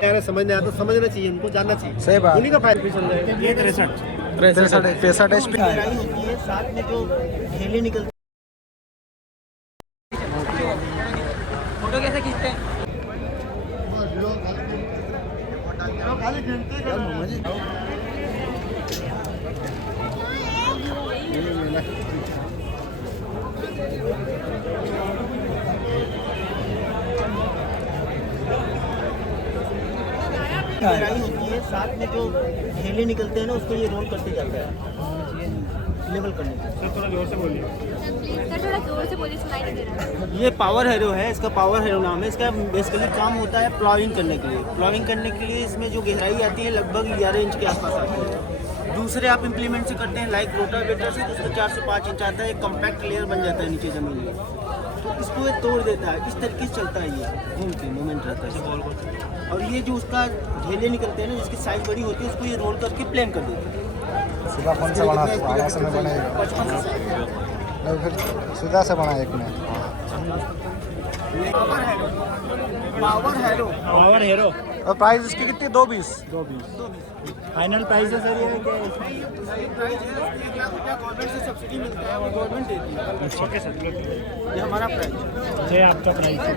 अगर समझ नहीं आता समझना चाहिए, उनको जानना चाहिए। सही बात। उन्हीं का फायदा चल रहा है। ये 63 HP। गहराई होती है, साथ में जो ढेले निकलती फोटो कैसे खींचते हैं? गहराई होती है, साथ में जो ढेले निकलते हैं ना, उसको ये रोल करते जाता है लेवल करने के। सर थोड़ा जोर से बोलिए। सर थोड़ा जोर से बोलिए, सुनाई नहीं दे रहा। ये पावर हैरो है, इसका पावर हैरो नाम है। इसका बेसिकली काम होता है प्लाविंग करने के लिए। प्लाविंग करने के लिए इसमें जो गहराई आती है लगभग 11 इंच के आसपास आती है। दूसरे आप इम्प्लीमेंट से करते हैं लाइक रोटावेटर से, उसका 4 से 5 इंच आता है। एक कम्पैक्ट लेयर बन जाता है नीचे ज़मीन में, तो इसको ये तोड़ देता है। इस तरीके से चलता है, ये घूम के मूवमेंट रहता है। और ये जो उसका ढेले निकलते हैं ना, जिसकी साइज़ बड़ी होती है, उसको ये रोल करके प्लेन कर देता है। सीधा कौन से बना आड़ा से में बनेगा? नहीं, फिर सीधा से बना एक में। पावर हेरो और प्राइस इसकी कितनी? 220। फाइनल प्राइस है सर ये प्राइस है 1 लाख रुपया गवर्नमेंट से सब्सिडी मिलता है, वो गवर्नमेंट देती है। ओके सर, ये हमारा प्राइस ये आपका प्राइस है।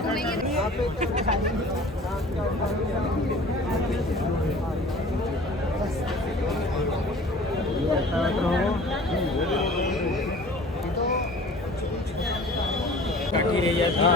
काटी रह जाती है।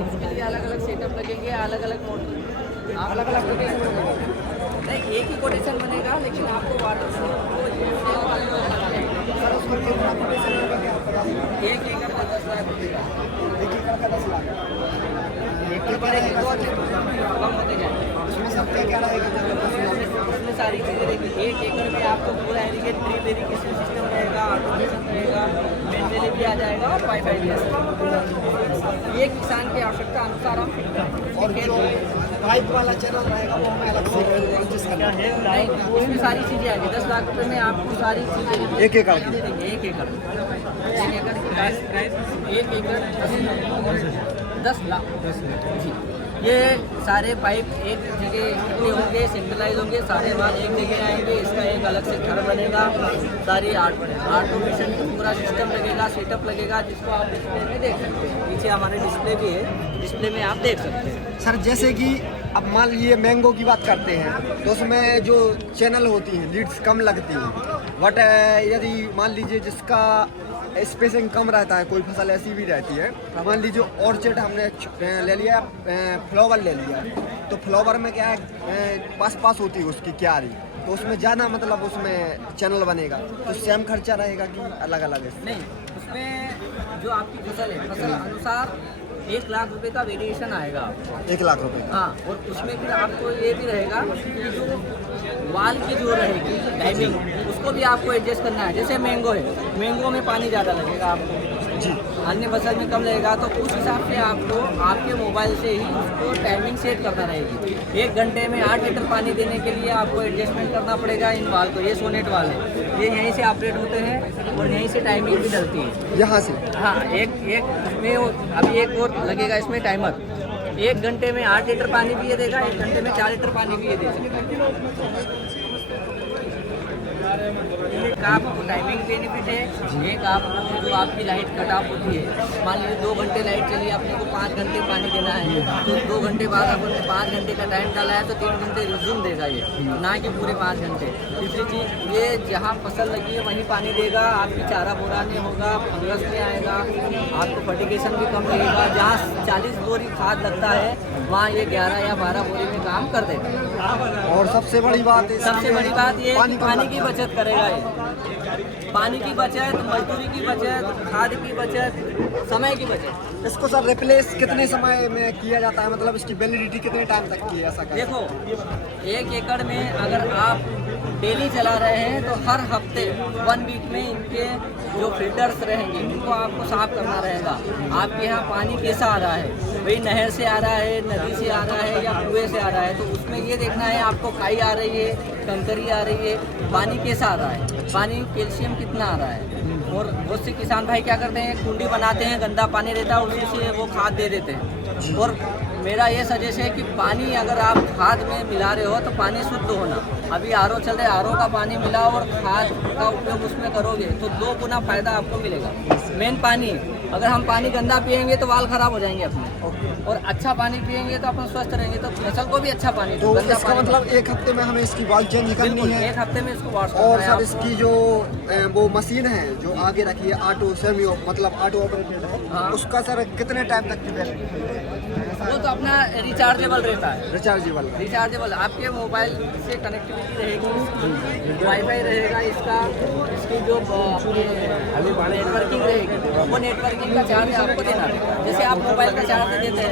उसके लिए अलग अलग सेटअप लगेंगे, अलग अलग मॉडल, अलग अलग कोटेशन नहीं, एक ही कोटेशन बनेगा, लेकिन आपको वाटर से एक एकड़ का 10 लाख रुपये, कम होते जाएंगे। उसमें सारी चीज़ें रहेगी। 1 एकड़ में आपको पूरा एरिगेट ड्रिप इरिगेशन सिस्टम रहेगा, ऑटोमेशन रहेगा, मेंटेनेंस भी आ जाएगा और वाईफाई भी आ जाएगा। ये किसान की आवश्यकता अनुसार हम फिट करेंगे। पाइप वाला चैनल रहेगा, वो हमें अलग से एडजस्ट करना है। नहीं, उसमें सारी चीज़ें आएंगी। 10 लाख रुपये में आपको सारी चीज़ें 1 एकड़ की। 1 एकड़ की प्राइस 1 एकड़ 10 लाख जी। ये सारे पाइप एक जगह इकट्ठे होंगे, सिंगलाइज होंगे, सारे माल एक जगह आएंगे। इसका एक अलग से घर बनेगा, सारी ऑटोमेशन पूरा सिस्टम लगेगा, सेटअप लगेगा, जिसको आप डिस्प्ले में देख सकते हैं। पीछे हमारे डिस्प्ले भी है, डिस्प्ले में आप देख सकते हैं। सर जैसे कि अब मान लीजिए मैंगो की बात करते हैं, तो उसमें जो चैनल होती हैं लीड्स कम लगती हैं। बट यदि मान लीजिए जिसका स्पेसिंग कम रहता है, कोई फसल ऐसी भी रहती है, मान लीजिए ऑर्चिड हमने ले लिया, फ्लावर ले लिया, तो फ्लावर में क्या है पास पास होती है उसकी क्यारी, तो उसमें ज़्यादा मतलब उसमें चैनल बनेगा, तो सेम खर्चा रहेगा कि अलग अलग है? नहीं, उसमें जो आपकी फसल है, फसल अनुसार 1 लाख रुपए का वेरिएशन आएगा आपको। 1 लाख रुपए। हाँ, और उसमें फिर आपको ये भी रहेगा कि जो वाल की जो रहेगी टाइमिंग, उसको भी आपको एडजस्ट करना है। जैसे मैंगो है, मैंगो में पानी ज़्यादा लगेगा आपको जी, अन्य फसल में कम लगेगा, तो उस हिसाब से आपको आपके मोबाइल से ही उसको टाइमिंग सेट करना रहेगी। 1 घंटे में 8 लीटर पानी देने के लिए आपको एडजस्टमेंट करना पड़ेगा इन वाल को। ये सोनेट वाल है, ये यहीं से ऑपरेट होते हैं और यहीं से टाइमिंग भी डलती है यहाँ से। हाँ, एक इसमें अभी एक और लगेगा इसमें टाइमर। 1 घंटे में 8 लीटर पानी भी ये देगा, 1 घंटे में 4 लीटर पानी भी ये दे सकता है। एक आपको टाइमिंग बेनिफिट है, एक आपको जो आपकी लाइट कट ऑफ होती है, मान लीजिए 2 घंटे लाइट चली, अपने को 5 घंटे पानी देना है, तो 2 घंटे बाद आपने 5 घंटे का टाइम डाला है, तो 3 घंटे रिज्यूम देगा ये, ना कि पूरे 5 घंटे। तीसरी चीज़, ये जहाँ फसल लगी है वहीं पानी देगा, आपकी चारा बोरा नहीं होगा, फंगस नहीं आएगा, आपको फर्टिगेशन भी कम लगेगा। जहाँ 40 बोरी खाद लगता है, वहाँ ये 11 या 12 बोरी में काम कर देगा। और सबसे बड़ी बात ये पानी की बचत करेगा। ये पानी की बचत, मजदूरी की बचत, खाद की बचत, समय की बचत। इसको सर रिप्लेस कितने समय में किया जाता है, मतलब इसकी वैलिडिटी कितने टाइम तक की है, ऐसा क्या? देखो 1 एकड़ में अगर आप डेली चला रहे हैं तो हर हफ्ते 1 वीक में इनके जो फिल्टर्स रहेंगे इनको आपको साफ करना रहेगा। आपके यहाँ पानी कैसा आ रहा है, भाई नहर से आ रहा है, नदी से आ रहा है या कुएं से आ रहा है, तो उसमें ये देखना है आपको खाई आ रही है, कंकरी आ रही है, पानी कैसा आ रहा है, पानी कैल्शियम कितना आ रहा है। और बहुत से किसान भाई क्या करते हैं, कुंडी बनाते हैं, गंदा पानी रहता है, उसी से वो खाद दे देते हैं। और मेरा ये सजेशन है कि पानी अगर आप खाद में मिला रहे हो तो पानी शुद्ध होना। अभी आरओ चल रहे, आरओ का पानी मिला और खाद का उपयोग उसमें करोगे तो 2 गुना फायदा आपको मिलेगा। मेन पानी, अगर हम पानी गंदा पियेंगे तो बाल खराब हो जाएंगे अपने, और अच्छा पानी पियेंगे तो अपन स्वस्थ रहेंगे। तो फसल को भी अच्छा पानी तो गंदा इसका पानी मतलब 1 हफ्ते में हमें इसकी बाल चेंज करनी बिल्कुल है। 1 हफ्ते में इसको वॉश करना और है सर आपको। इसकी जो वो मशीन है जो आगे रखी है ऑटो सेमी मतलब ऑटो ऑपरेटेड है, हाँ। उसका सर कितने टाइम तक की वैलिडिटी है? वो तो अपना रिचार्जेबल रहता है। रिचार्जेबल आपके मोबाइल से कनेक्टिविटी रहेगी, वाईफाई रहेगा इसका, इसकी जो नेटवर्किंग रहेगी वो नेटवर्किंग का चार्ज आपको देना रहेगा। जैसे आप मोबाइल का चार्ज देते हैं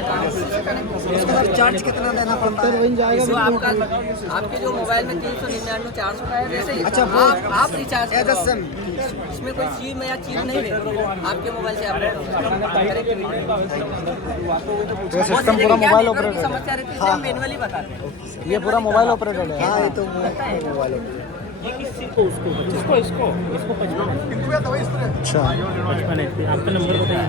इसको सर चार्ज कितना देना पड़ता है? इसको आपके जो मोबाइल में 399 400 का है, वैसे ही अच्छा, वो आप रिचार्ज एज अ सिम। इसमें कोई सिम या चीज नहीं रहेगी, आपके मोबाइल से आप सिस्टम पूरा मोबाइल ऑपरेटेड है। समस्या रहती है, हम मैनुअली बताते हैं। ये पूरा मोबाइल ऑपरेटेड है। हाँ, ये तो मोबाइल इसको 55 अच्छा 55 HP। आपका नंबर बताइए।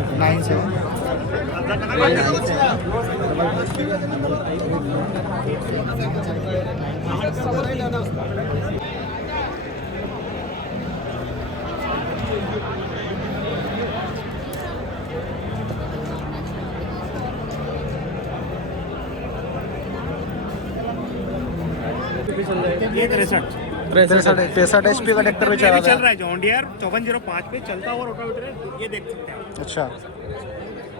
97 ये 63 63 HP का ट्रैक्टर भी चला चल था। रहा है जॉन डियर 5405 पे चलता हुआ रोटावेटर है, ये देख सकते हैं। अच्छा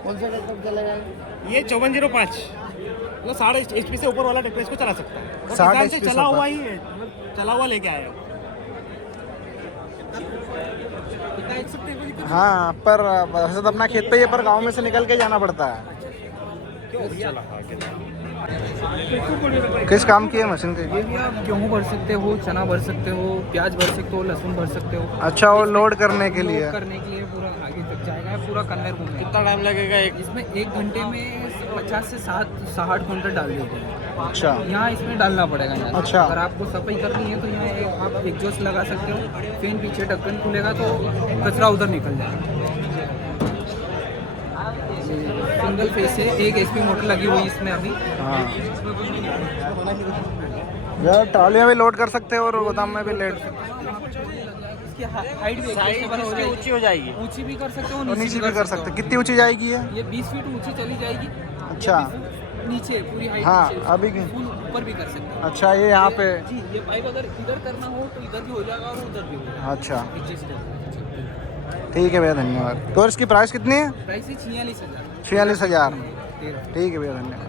कौन सा ट्रैक्टर चलेगा? ये 5405 मतलब 60 HP से ऊपर वाला ट्रैक्टर इसको चला सकता है। और 60 किसान से HP से चला ऊपर। हुआ ही है, मतलब चला हुआ लेके आया है। देख सकते हैं, कोई दिक्कत हाँ, पर वैसे तो अपना खेत पे ही है, पर गांव में से निकल के जाना पड़ता है। किस काम की है मशीन की? आप गेहूँ भर सकते हो, चना भर सकते हो, प्याज भर सकते हो, लहसुन भर सकते हो। अच्छा, वो लोड करने के लिए। लोड करने के लिए पूरा आगे तक जाएगा, पूरा कन्वेयर घूमेगा। कितना टाइम लगेगा एक? इसमें 1 घंटे में 50 से 60 क्विंटल डाल देते हैं। अच्छा यहाँ इसमें डालना पड़ेगा यहाँ। अच्छा। अगर आपको सफाई करनी है तो यहाँ आप एग्जॉस्ट लगा सकते हो, फैन पीछे ढक्कन खुलेगा तो कचरा उधर निकल जाएगा। सिंगल फेस है, 1 HP मोटर लगी हुई इसमें अभी। हाँ, यार ट्रॉलियाँ भी लोड कर सकते हो और गोदाम में भी लेट इसकी हाइट भी adjustable हो जाएगी। ऊंची हो जाएगी। ऊंची भी कर सकते हो, और नीचे भी कर सकते हो। कितनी ऊंची जाएगी ये? ये 20 फीट ऊंची चली जाएगी। अच्छा नीचे पूरी हाइट हाँ, नीचे, अभी की- फुल ऊपर भी कर सकते हैं। अच्छा, ये यहाँ पे। जी, ये पाइप अगर इधर करना हो तो इधर भी हो जाएगा और उधर भी हो जाएगा। अच्छा एडजस्ट है। ठीक है भैया, धन्यवाद। तो इसकी प्राइस कितनी है? प्राइस है 46,000। 46,000। ठीक है भैया, धन्यवाद।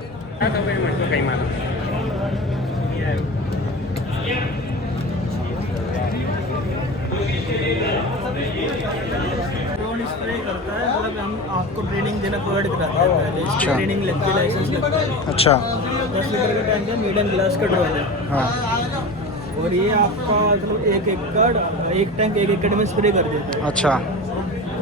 ड्रोन स्प्रे करता है, मतलब हम आपको ट्रेनिंग देना प्रोवाइड कराते हैं पहले। इसकी अच्छा। ट्रेनिंग लगती है, लाइसेंस लगता है। अच्छा 10 लीटर का टैंक है, मीडियम ग्लास का ड्रोन है। हाँ, और ये आपका मतलब 1 एकड़, 1 टैंक 1 एकड़ में स्प्रे कर देता है। अच्छा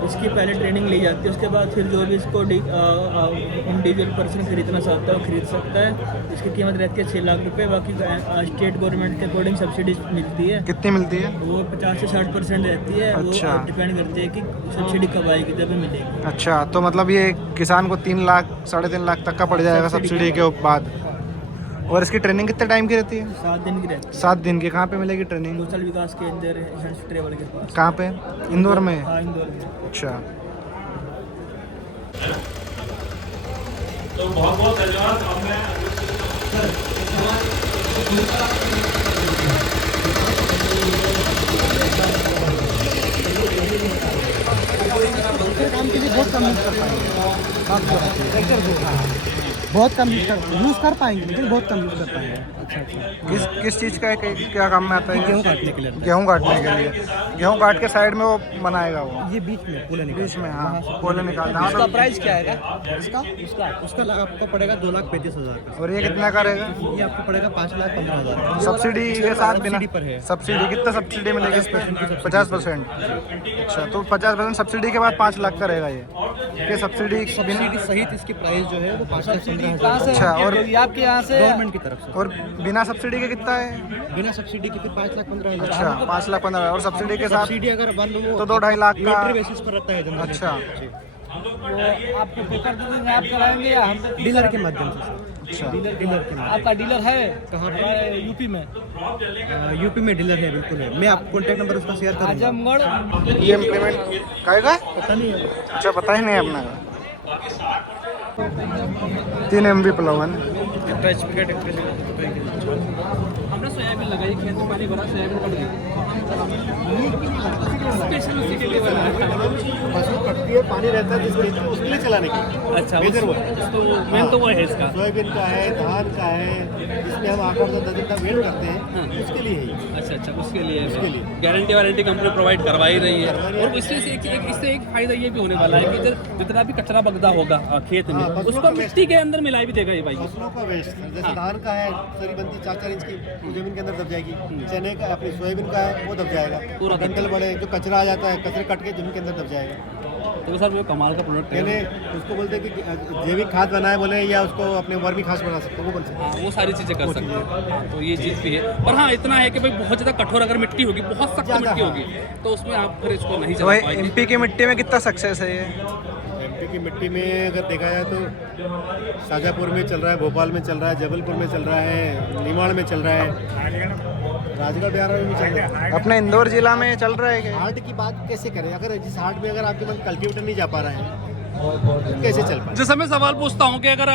इसकी पहले ट्रेनिंग ली जाती है, उसके बाद फिर जो भी इसको इंडिविजुअल पर्सन खरीदना चाहता है वो खरीद सकता है। इसकी कीमत रहती है 6 लाख रुपए। बाकी स्टेट गवर्नमेंट के अकॉर्डिंग सब्सिडी मिलती है, कितनी मिलती है? वो 50 से 60% रहती है। अच्छा। वो डिपेंड करती है कि सब्सिडी कब आएगी, जब भी मिलेगी। अच्छा, तो मतलब ये किसान को 3 लाख 3.5 लाख तक का पड़ जाएगा सब्सिडी के बाद। और इसकी ट्रेनिंग कितने टाइम की रहती है? 7 दिन की रहती है। 7 दिन की। कहाँ पे मिलेगी ट्रेनिंग? कौशल विकास केंद्र ट्रेवल के पास। कहाँ पे? इंदौर में? हाँ, इंदौर में। अच्छा तो बहुत बहुत धन्यवाद। काम के लिए बहुत कम यूज़ कर पाएंगे। बहुत कम यूज़ कर पाएंगे, लेकिन बहुत कम यूज़ कर पाएंगे। किस चीज़ का है, क्या काम में आता है? गेहूँ काटने के लिए। गेहूँ काटने के लिए। गेहूँ काट के साइड में वो बनाएगा वो ये बीच में कोले बीच में, हाँ कोले निकालता इसका है। प्राइस क्या है इसका उसका आपको पड़ेगा 2,35,000 का। और ये कितना का रहेगा? ये आपको पड़ेगा 5,15,000। सब्सिडी के साथ बिना सब्सिडी पर है। सब्सिडी कितना सब्सिडी मिलेगी इस पे? 50%। अच्छा, तो 50% सब्सिडी के बाद 5 लाख का रहेगा ये सब्सिडी सब्सिडी सहित इसकी प्राइस जो है वो 5,15,000। अच्छा, और आपके यहाँ से गवर्नमेंट की तरफ से। और बिना सब्सिडी के कितना है? बिना सब्सिडी के फिर 5,15,000। अच्छा, 5,15,000 और सब्सिडी के साथ सब्सिडी अगर बंद हो तो 2-2.5 लाख का। मीटर बेसिस पर रहता है जनरली। अच्छा, आपको पेपर दे देंगे, आप कराएंगे या हम? डीलर के माध्यम से। अच्छा डीलर के माध्यम आपका डीलर है कहाँ पर? यूपी में? यूपी में डीलर है, बिल्कुल है। मैं आपको कॉन्टैक्ट नंबर उसका शेयर करूँगा। आजमगढ़। ये इम्प्लीमेंट कहेगा? पता नहीं है। अच्छा, पता ही नहीं है अपना का। 3 MB प्लवन। हमने सोयाबीन लगाई, खेत में पानी भरा, सोयाबीन कट गई। स्पेशल उसी के लिए बना है। फसल कटती है, पानी रहता है जिसके उसके लिए चलाने की। अच्छा, मेजर वो है। तो मेन तो वो है इसका। सोयाबीन का है, धान का है, जिसमें हम 8-10 दिन का वेट करते हैं, उसके लिए है। अच्छा, उसके लिए उसके लिए। गारंटी वारंटी कंपनी प्रोवाइड करवा ही रही है। और इससे इससे एक फायदा ये भी होने वाला है कि जितना भी कचरा बगदा होगा खेत में, हाँ, फसलों उसको का मिट्टी के अंदर मिला भी देगा ये भाई। फसलों का वेस्ट, जैसे धान का है सरी बनती 4-4 इंच की जमीन के अंदर दब जाएगी। चने का, अपनी सोयाबीन का है वो दब जाएगा। पूरा डंठल बड़े जो कचरा आ जाता है, कचरे कट के जमीन के अंदर दब जाएगा। तो सर ये कमाल का प्रोडक्ट है। पहले उसको बोलते हैं कि जैविक खाद बनाए बोले, या उसको अपने वर्मी खाद बना सकते हैं, वो बन सकते हैं। वो सारी चीज़ें कर सकते हैं। तो ये चीज़ भी है। पर हाँ, इतना है कि भाई बहुत ज़्यादा कठोर अगर मिट्टी होगी, बहुत सख्त मिट्टी होगी, तो उसमें आप फिर इसको नहीं तो चला भाई पाएंगे। MP की मिट्टी में कितना सक्सेस है ये? एमपी की मिट्टी में अगर देखा जाए तो शाजापुर में चल रहा है, भोपाल में चल रहा है, जबलपुर में चल रहा है, निमाड़ में चल रहा है, राजगढ़ बिहार में भी चल रहा है। अपने इंदौर जिला में चल रहा है क्या? हार्ट की बात कैसे करें? अगर जिस हार्ट में अगर आपके मन कल्टीवेटर नहीं जा पा रहा है, तो कैसे चल पाए? जैसे मैं सवाल पूछता हूँ कि अगर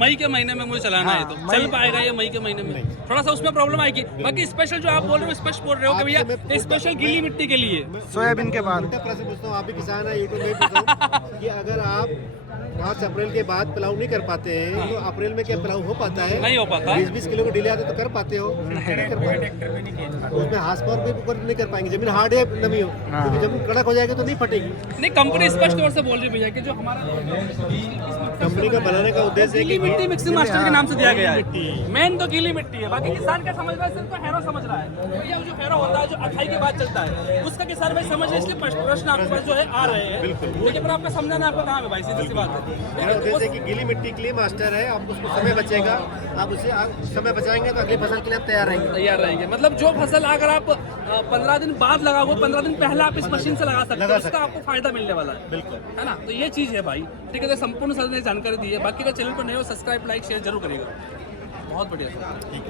मई के महीने में मुझे चलाना है तो चल पाएगा ये मई के महीने में? थोड़ा सा उसमें प्रॉब्लम आएगी। बाकी स्पेशल जो आप बोल रहे हो, स्पष्ट बोल रहे हो कि भैया स्पेशल गीली मिट्टी के लिए। सोयाबीन के बाद उल्टा प्रश्न पूछता हूँ, आप भी किसान है, ये तो मैं पूछता हूँ कि अगर आप 5 अप्रैल के बाद प्लाऊ नहीं कर पाते हैं, तो अप्रैल में क्या प्लाऊ हो पाता है? नहीं हो पाता। 20-20 किलो को डिले आते तो कर पाते हो? नहीं कर पाते। उसमें हाथ पावर भी ऊपर नहीं कर पाएंगे। जमीन हार्ड है, नमी हो, क्योंकि जमीन कड़क हो जाएगी तो नहीं फटेगी। नहीं, कंपनी स्पष्ट तौर से बोल रही है भैया कि जो हमारा कंपनी का बनाने का उद्देश्य है गीली कि मिट्टी मिक्सिंग मास्टर के नाम से दिया गया है। मेन तो गीली मिट्टी है। बाकी किसान क्या समझ रहा है? सिर्फ तो हैरो समझ रहा है भैया। जो हैरो होता है, जो अठाई के बाद चलता है, उसका किसान भाई समझ है। इसलिए प्रश्न आपके पास जो है आ रहे हैं, लेकिन पर आपका समझाना आपका काम है भाई, सीधी सी बात है। मेरा उद्देश्य है कि गीली मिट्टी के लिए मास्टर है, आप उसको समय बचेगा, आप उसे समय बचाएंगे तो अगली फसल के लिए आप तैयार रहेंगे। मतलब जो फसल अगर आप 15 दिन बाद लगाओगे, 15 दिन पहले आप इस मशीन से लगा सकते हो, उसका आपको फायदा मिलने वाला है। बिल्कुल, है ना? तो ये चीज़ है भाई। ठीक है, तो संपूर्ण सर ने जानकारी दी है। बाकी अगर चैनल पर नए हो, सब्सक्राइब, लाइक, शेयर जरूर करिएगा। बहुत बढ़िया।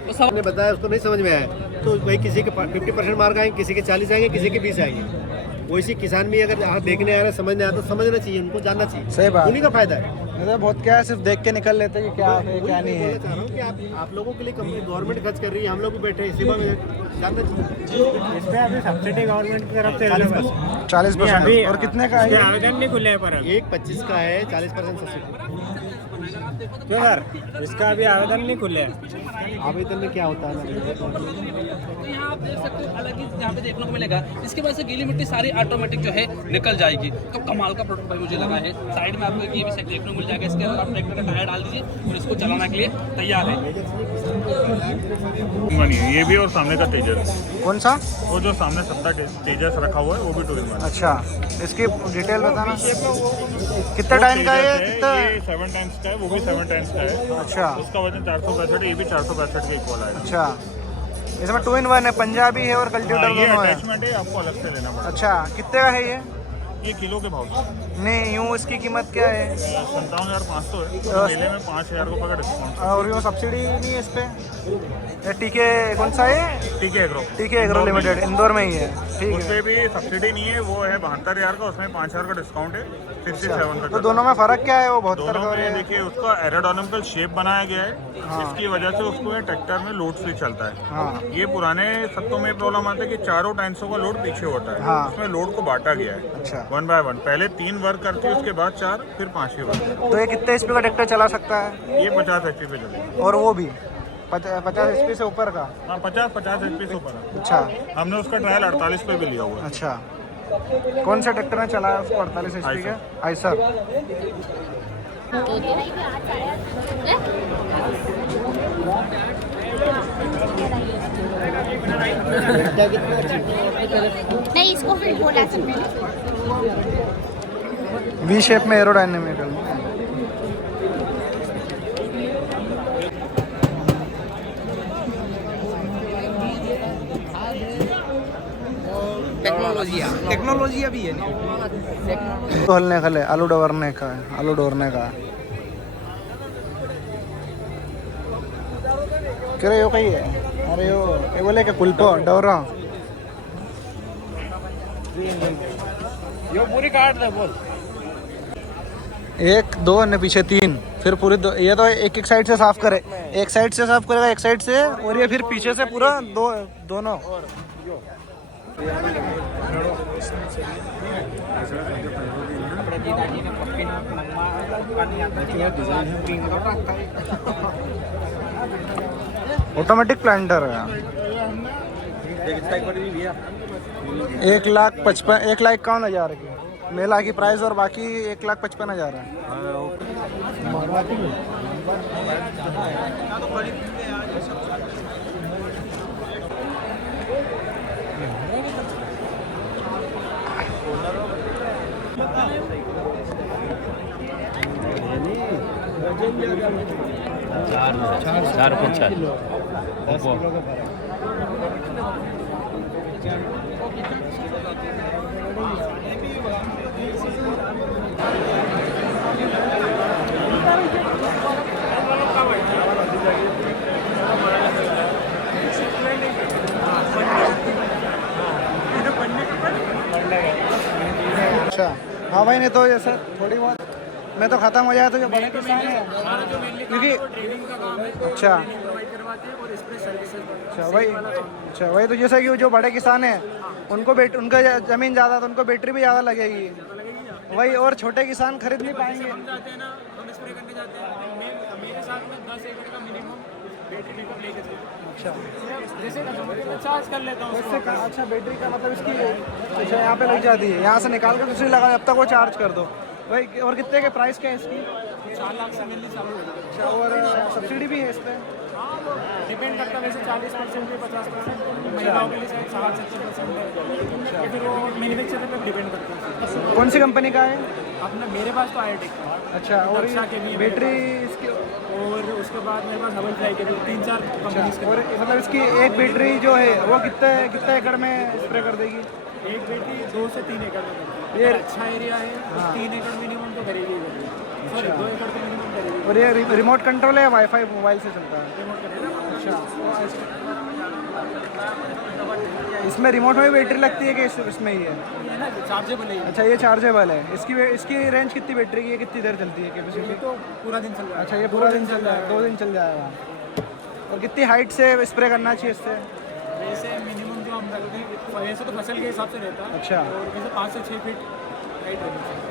तो सब आपने बताया उसको नहीं समझ में आया तो भाई किसी के 50% मार्क आएंगे, किसी के 40 आएंगे, किसी के 20 आएंगे। वैसे किसान भी अगर यहाँ देखने आ रहा है, समझने आता तो समझना चाहिए, उनको जानना चाहिए। सही बात। उन्हीं का फायदा है। मतलब बहुत क्या है, सिर्फ देख के निकल लेते हैं कि क्या है क्या नहीं है। मैं चाह रहा हूँ कि आप लोगों के लिए कंपनी गवर्नमेंट खर्च कर रही है, हम लोग भी बैठे हैं सेवा में, जानना चाहिए। इसमें अभी सब्सिडी गवर्नमेंट की तरफ से 40% और कितने का है? आवेदन नहीं खुले हैं पर एक 25 का है, 40% सब्सिडी। क्यों सर, इसका अभी आवेदन नहीं खुले हैं। आवेदन में क्या होता है? तो यहाँ आप देख सकते हो, अलग ही यहाँ पे देखने को मिलेगा। इसके वजह से गीली मिट्टी सारी ऑटोमेटिक जो है निकल जाएगी। तो कमाल का प्रोडक्ट भाई मुझे लगा है। साइड में आपको ये भी देखने को मिल जाएगा। इसके अंदर आप ट्रैक्टर का टायर डाल दीजिए और इसको चलाने के लिए तैयार है। ये भी और सामने का तेजस, कौन सा? वो जो सामने 7 तेजस रखा हुआ है वो भी 2-in-1। अच्छा, इसकी डिटेल बताना। कितना टाइम का है ये? कितना? ये 7 टाइम्स का है, वो भी 7 टाइम्स का है। अच्छा उसका वजन 462, ये भी 462 के इक्वल आएगा। अच्छा, इसमें 2-in-1 है, पंजाबी है और कल्टीवेटर ये दोनों है। अटैचमेंट है, आपको अलग से लेना पड़ेगा। अच्छा, कितने का है ये किलो के भाव से नहीं, यूँ इसकी कीमत क्या है? 57,500 है। तो मेले में 5,000 को पकड़ डिस्काउंट। और यूँ सब्सिडी नहीं है इस पे? टीके कौन सा है? ठीक है एग्रो, टीके एग्रो लिमिटेड, इंदौर में ही है। ठीक उस है, पर भी सब्सिडी नहीं है, वो है 72,000 का, उसमें 5,000 का डिस्काउंट है, 67 का। तो दोनों में फर्क क्या है? वो 72 दोनों का में है। देखिए उसका एरोडायनामिकल शेप बनाया गया है, इसकी वजह से उसको ये ट्रैक्टर में लोड फ्री चलता है। हाँ ये पुराने सत्तों में प्रॉब्लम आता है कि चारों टाइम्सों का लोड पीछे होता है। हाँ। उसमें लोड को बांटा गया है अच्छा, 1 by 1। पहले 3 वर्क करती है, उसके बाद 4, फिर 5 वर्क। तो ये कितने HP का ट्रैक्टर चला सकता है? ये 50 HP पे चलेगा। और वो भी 50 HP से ऊपर का? हाँ 50 HP से ऊपर है। अच्छा हमने उसका ट्रायल 48 पे भी लिया हुआ है। अच्छा, कौन सा ट्रैक्टर में चला है उसको 48 HP के? आइसर। नहीं, इसको फिर बोला सबने। वी शेप में एरोडायनेमिकल। टेक्नोलॉजी भी है हलने खले आलू डवरने का है, आलू डोरने का है। क्या रे यो कहीं है? अरे यो ये बोले क्या कुल्पो डवरा? यो पूरी काट दे बोल। 1 2 ने पीछे 3, फिर पूरे ये तो एक साइड से साफ करे, एक साइड से साफ करेगा एक साइड से, और ये फिर पीछे से पूरा दोनों। ऑटोमेटिक प्लांटर है। 1,55,000 की मेला की प्राइस, और बाकी 1,55,000 है। अच्छा हाँ भाई, नहीं तो ये सर थोड़ी बहुत मैं तो खत्म हो जाए तो जो बड़े किसान है क्योंकि अच्छा वही तो जैसा कि जो बड़े किसान हैं उनको उनका ज़मीन ज़्यादा तो उनको बैटरी भी ज़्यादा लगेगी वही, और छोटे किसान खरीद नहीं पाएंगे। अच्छा चार्ज कर लेता हूँ उससे अच्छा बैटरी का मतलब इसकी अच्छा यहाँ पे लग जाती है, यहाँ से निकाल कर दूसरी लगा, जब तक वो चार्ज कर दो भाई। और कितने के प्राइस क्या है इसकी? 4 लाख से मिलनी चालू हो जाती अच्छा, और सब्सिडी भी है इस पर? है। डिपेंड करता है, वैसे 40% भी 50%, महिलाओं के लिए शायद 60-70% है, या फिर वो मैन्युफैक्चरर पे डिपेंड करता है। कौन सी कंपनी का है? अपना मेरे पास तो आयोटेक का है। अच्छा, और रक्षा के भी बैटरी इसकी? और उसके बाद मेरे पास हवल फ्लाई के भी 3-4 कंपनीज के। और मतलब इसकी एक बैटरी जो है वो कितने एकड़ में स्प्रे कर देगी? एक बैटरी 2 से 3 एकड़ में करती है। ये अच्छा एरिया है तो 3 एकड़ मिनिमम तो करेगी ही, सॉरी 2 एकड़ तो मिनिमम करेगी। और ये रिमोट कंट्रोल है, वाईफाई मोबाइल से चलता है? Remote control. इसमें रिमोट में बैटरी लगती है कि इसमें ही है? ये ना चार्जेबल है। अच्छा, ये चार्जेबल है। इसकी रेंज कितनी बैटरी की है, कितनी देर चलती है कैपेसिटी? तो पूरा दिन चल जाएगा। अच्छा, ये पूरा दिन चल जाएगा, 2 दिन चल जाएगा। और कितनी हाइट से स्प्रे करना चाहिए इससे? वैसे मिनिमम जो हम रखते हैं वैसे तो फसल के हिसाब से रहता है। अच्छा, और वैसे 5 से 6 फीट हाइट रहनी चाहिए।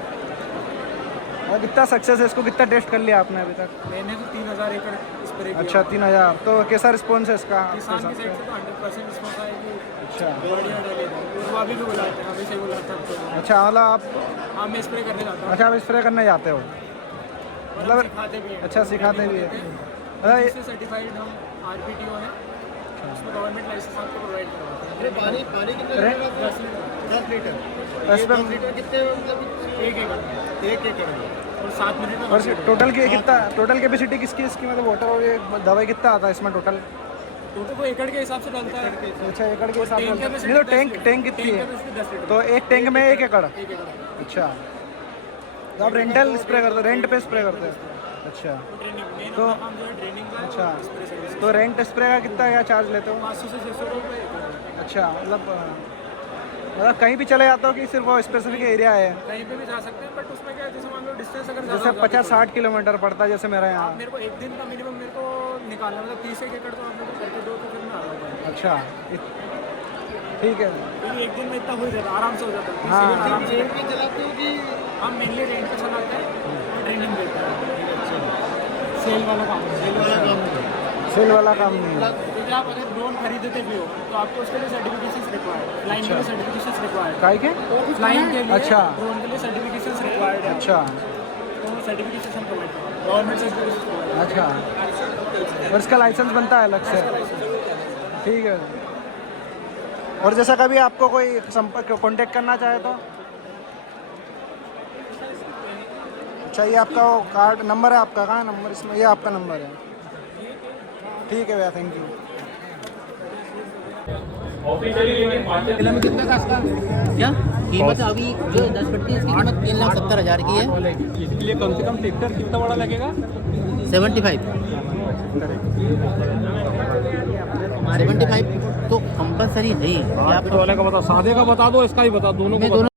और कितना सक्सेस है इसको, कितना टेस्ट कर लिया आपने अभी तक? मैंने तो 3000 एकड़ स्प्रे किया। अच्छा, 3000। तो कैसा रिस्पॉन्स है इसका? किसान की साइड से तो 100% रिस्पॉन्स आएगी। अच्छा, बढ़िया डलेगा, वो अभी भी बुलाते हैं, अभी से बुलाते हैं। अच्छा, मतलब आप हाँ, मैं स्प्रे करने जाता हूँ। अच्छा, आप स्प्रे करने जाते हो मतलब? सिखाते भी हैं। अच्छा, सिखाते भी है। इससे सर्टिफाइड हम RPTO है, उसमें गवर्नमेंट लाइसेंस आपको प्रोवाइड करवाते हैं। पानी कितना 10 लीटर? 10 लीटर कितने मतलब 1 एकड़ में 1 एकड़ में? और 7 मिनट में। और टोटल कैपेसिटी किसकी इसकी, मतलब वाटर और ये दवाई कितना आता है इसमें टोटल? टोटल को एकड़ के हिसाब से डलता है। अच्छा, एकड़ के हिसाब टैंक से? कैपेसिटी नहीं तो 10 लीटर। टैंक कितनी है? Capacity 10 litre. तो एक टैंक में 1 एकड़? 1 एकड़। अच्छा, तो आप रेंटल स्प्रे करते हो, रेंट पे स्प्रे करते हैं? अच्छा, तो हम जो है ट्रेनिंग का अच्छा, स्प्रे सर्विस तो रेंट स्प्रे का कितना क्या चार्ज लेते हो? 500 से 600 रुपये एकड़। अच्छा, मतलब कहीं भी चले जाते हो कि सिर्फ वो स्पेसिफिक एरिया है? कहीं पे भी जा सकते हैं, बट उसमें क्या है, जैसे मान लो डिस्टेंस अगर जैसे ज़्यादा 50-60 किलोमीटर पड़ता है जैसे मेरा यहाँ। मेरे को एक दिन का मिनिमम मेरे को निकालना, मतलब 30 एकड़ तो आप मेरे को करके दो तो फिर मैं आ जाऊँगा। अच्छा, ठीक है। क्योंकि एक दिन में इतना हो जाता है, आराम से हो जाता है। हाँ, आराम से रेंट पे चलाते हो कि हम मेनली रेंट पे चलाते हैं, ट्रेनिंग देते हैं। सेल वाला काम सेल वाला काम होता है। सेल वाला काम नहीं है। क्योंकि आप अगर ड्रोन खरीदते भी हो तो आपको उसके लिए सर्टिफिकेशंस रिक्वायर्ड, फ्लाइंग के लिए सर्टिफिकेशंस रिक्वायर्ड, काय के? फ्लाइंग के लिए अच्छा। ड्रोन के लिए सर्टिफिकेशंस रिक्वायर्ड है। अच्छा तो सर्टिफिकेशन हम प्रोवाइड करते हैं, गवर्नमेंट सर्टिफिकेशन। अच्छा, और इसका लाइसेंस बनता है अलग से? ठीक है। और जैसा कभी आपको कोई संपर्क कांटेक्ट करना चाहे तो? अच्छा, ये आपका वो कार्ड नंबर है आपका? कहाँ नंबर इसमें? ये आपका नंबर है। ठीक है भैया, थैंक यू। क्या कीमत अभी जो 10 फीट की इसकी कीमत 3,70,000 की है। इसके लिए कम से कम ट्रैक्टर कितना बड़ा लगेगा? 75 तो कंपलसरी है ही। वाले का बता, सादे का बता दो, इसका ही बता, दोनों को बता।